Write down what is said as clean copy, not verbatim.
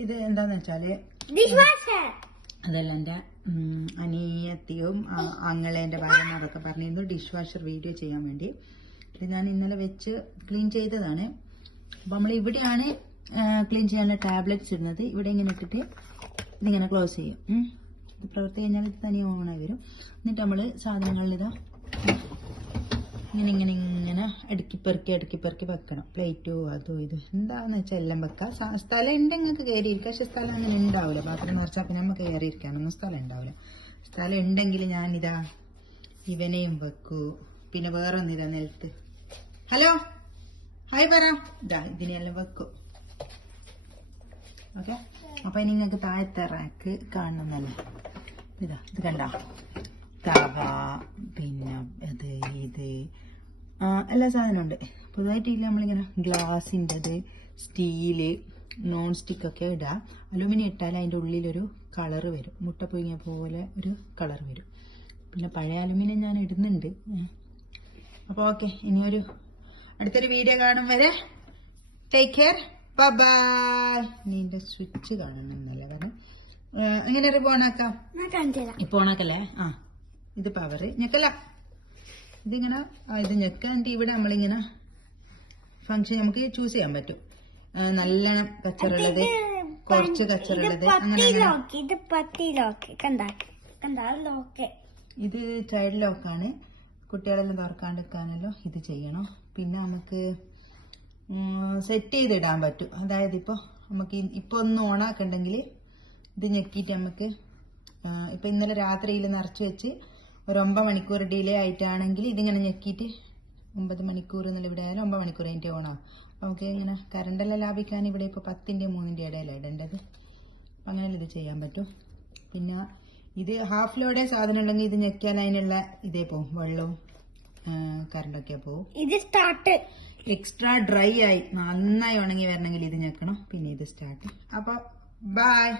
ഇത് എന്താന്ന് വെച്ചാല് അതല്ല എന്റെ അനിയത്തിയും അങ്ങളേന്റെ ഭാര്യ അതൊക്കെ പറഞ്ഞിരുന്നു ഡിഷ് വാഷർ വീഡിയോ ചെയ്യാൻ വേണ്ടി. ഇത് ഞാൻ ഇന്നലെ വെച്ച് ക്ലീൻ ചെയ്തതാണ്. അപ്പൊ നമ്മൾ ഇവിടെയാണ് ക്ലീൻ ചെയ്യാനുള്ള ടാബ്ലറ്റ്സ് ഇടുന്നത്. ഇവിടെ ഇങ്ങനെ ഇട്ടിട്ട് ഇതിങ്ങനെ ക്ലോസ് ചെയ്യും. ഇത് പ്രവർത്തി കഴിഞ്ഞാൽ ഇത് തനിയെ ഓണായി വരും. എന്നിട്ട് നമ്മള് സാധനങ്ങളിൽ ഇതാ ഇങ്ങനെ അടുക്കി പെറുക്കി വെക്കണം. പ്ലേറ്റോ അതോ ഇത് എന്താന്ന് വെച്ചാൽ എല്ലാം വെക്കാം. സ്ഥലം ഉണ്ടെങ്കിൽ നിങ്ങൾക്ക് കയറിയിരിക്കാം. പക്ഷെ സ്ഥലം അങ്ങനെ ഉണ്ടാവില്ല. പാത്രം നിറച്ചാൽ പിന്നെ നമുക്ക് കയറിയിരിക്കാനൊന്നും സ്ഥലം ഉണ്ടാവില്ല. സ്ഥലം ഉണ്ടെങ്കിൽ ഞാനിതാ ഇവനെയും വെക്കൂ. പിന്നെ വേറെ ഒന്നിതാ നിലത്ത്. ഹലോ ഹായ് പറ. ഇതാ ഇതിനെല്ലാം വെക്കും. ഓക്കെ. അപ്പൊ നിങ്ങൾക്ക് താഴത്തെ റാക്ക് കാണുന്നല്ലേ. ഇതാ ഇത് കണ്ട തവ പിന്നെ അത് ഇത് എല്ലാ സാധനവും ഉണ്ട്. പുതുതായിട്ടില്ല നമ്മളിങ്ങനെ ഗ്ലാസിൻ്റെത് സ്റ്റീല് നോൺ സ്റ്റിക്ക് ഒക്കെ ഇടാം. അലൂമിനിയം ഇട്ടാൽ അതിൻ്റെ ഉള്ളിലൊരു കളറ് വരും. മുട്ട പുഴുങ്ങിയ പോലെ ഒരു കളർ വരും. പിന്നെ പഴയ അലൂമിനിയം ഞാൻ ഇടുന്നുണ്ട്. അപ്പോൾ ഓക്കെ, ഇനിയൊരു അടുത്തൊരു വീഡിയോ കാണും വരെ ടേക്ക് കെയർ, ബൈ. നീന്റെ സ്വിച്ച് കാണണം എന്നല്ലേ പറഞ്ഞു. എങ്ങനെ ഓണാക്കാം? ഇപ്പൊ ഓണാക്കല്ലേ? ഇത് പവർ ഞെക്കല്ല. ഇതിങ്ങനെ ഇത് ഞെക്കാൻ ഇവിടെ നമ്മളിങ്ങനെ ഫങ്ഷൻ നമുക്ക് ചൂസ് ചെയ്യാൻ പറ്റും. നല്ലോണം കച്ചറുള്ളത്, കുറച്ച് കച്ചറുള്ളത്, അങ്ങനെ ഇത് ചൈൽഡ് ലോക്കാണ്. കുട്ടികളെല്ലാം തുറക്കാണ്ടിരിക്കാനല്ലോ ഇത് ചെയ്യണം. പിന്നെ നമുക്ക് സെറ്റ് ചെയ്തിടാൻ പറ്റും. അതായത് ഇപ്പൊ നമുക്ക് ഇപ്പൊ ഒന്ന് ഓണാക്കണ്ടെങ്കിൽ ഇത് ഞെക്കിയിട്ട് നമുക്ക് ഇപ്പൊ ഇന്നലെ രാത്രിയിൽ നിറച്ച് വെച്ച് ഒരു 9 മണിക്കൂർ ഡിലേ ആയിട്ടാണെങ്കിൽ ഇതിങ്ങനെ ഞെക്കിയിട്ട് 9 മണിക്കൂർ എന്നുള്ള ഇവിടെ ആയാലും 9 മണിക്കൂർ അതിൻ്റെ ഓണാവും. നമുക്ക് ഇങ്ങനെ കറണ്ടെല്ലാം ലാഭിക്കാൻ ഇവിടെ ഇപ്പോൾ 10-ന്റെ 3-ന്റെ ഇടയിലാണ് ഇടേണ്ടത്. അപ്പം അങ്ങനെയല്ല ഇത് ചെയ്യാൻ പറ്റും. പിന്നെ ഇത് ഹാഫ് ലോഡേ സാധനം ഉണ്ടെങ്കിൽ ഇത് ഞെക്കിയാൽ അതിനുള്ള ഇതേ പോവും, വെള്ളവും കറണ്ടൊക്കെ പോവും. ഇത് സ്റ്റാർട്ട് എക്സ്ട്രാ ഡ്രൈ ആയി നന്നായി ഉണങ്ങി വരണമെങ്കിൽ ഇത് ഞെക്കണം. പിന്നെ ഇത് സ്റ്റാർട്ട്. അപ്പോൾ ബൈ.